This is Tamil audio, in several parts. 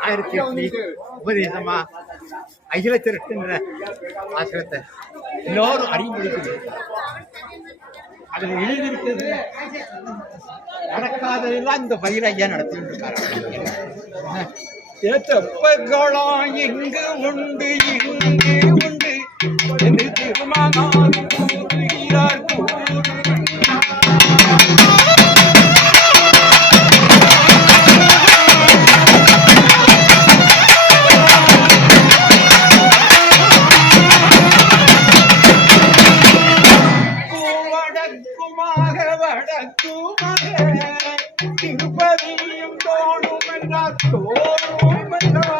ஆயிரத்தி எட்டு உபதேசமா? அகில திரட்டுங்கிற ஆசிரத்தை. எல்லோரும் அறிமுடிக்கிறது அதில் எழுதியிருக்கிறது நடக்காததெல்லாம் இந்த பயிரையா நடத்திட்டு இருக்காரு எப்ப இங்கு உண்டு இங்கு திருமணம் கூறுகிறார் திருப்பதியும் தோணும் என்றார். தோணும் என்றார்.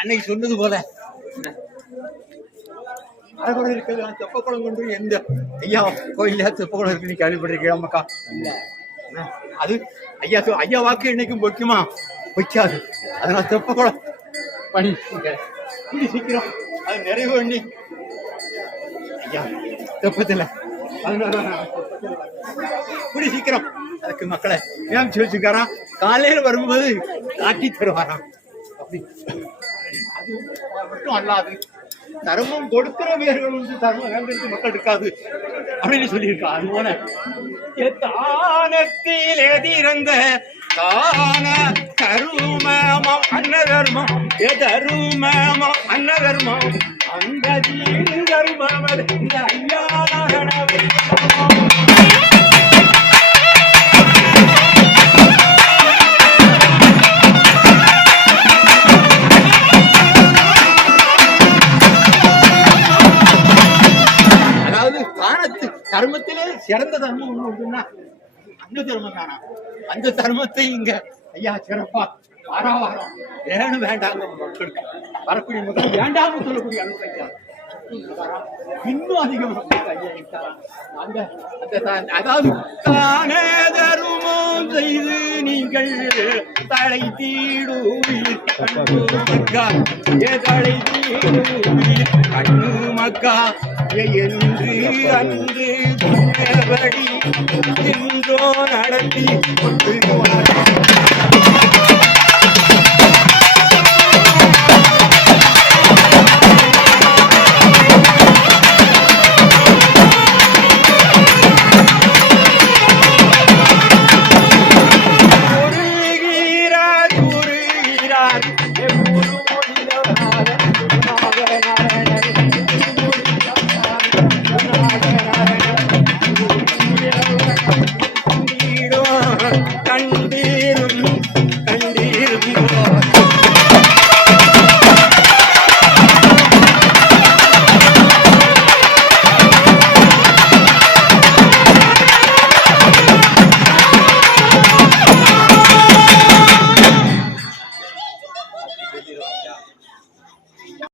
அன்னைக்கு சொன்னது போல. அரைகுறை இருக்கிறது நான் தெப்பக்குளம் கொண்டு எந்த ஐயா கோயில தெப்பக்குளம் இருக்கு நீ கேள்விப்பட்டிருக்கீங்க மக்கா அது ஐயா ஐயா வாக்கு என்னைக்கும் பொய்க்குமா? வைக்காது அதனால தெப்பக்குளம் பணி. கூடி சீக்கிரம். அது நிறைவு பண்ணி. ஐயா தெப்பத்துல. அதனால நான் கூடி சீக்கிரம். அதுக்கு மக்களை ஏன் வச்சிருக்காராம். காலையில வரும்போது காட்டி தருவாராம். அப்படி. மட்டும் அல்லாது தர்மம் கொடுக்கிற வேர்கள் வந்து தர்மம் வேண்டது மக்கள் இருக்காது அப்படின்னு சொல்லியிருக்கா. அது போல. தானத்தில் எதிர்ந்த தான கருமமம் அன்னதர்மம் எதருமமம் அன்னதர்மம் அந்த தர்மம் ஐயா தர்மத்திலே சிறந்த தர்மம் ஒண்ணு உண்டுன்னா அந்த தர்மம் தானா? அந்த தர்மத்தை இங்க ஐயா சிறப்பா வாராவாரம் வேணும் வேண்டாங்க மக்களுக்கு வரக்கூடிய மக்கள் வேண்டாம்னு சொல்லக்கூடிய அளவுக்கு ஐயா. இன்னும் அதிகம் அந்த அந்த அதாவது தானே தருமம் செய்து நீங்கள் தலை தீடுவீர் கண்ணு மக்கா. ஏ தலை தீடுவீர் கண்ணு மக்கா என்று அன்று சொன்னபடி என்றோ நடத்தி கொண்டு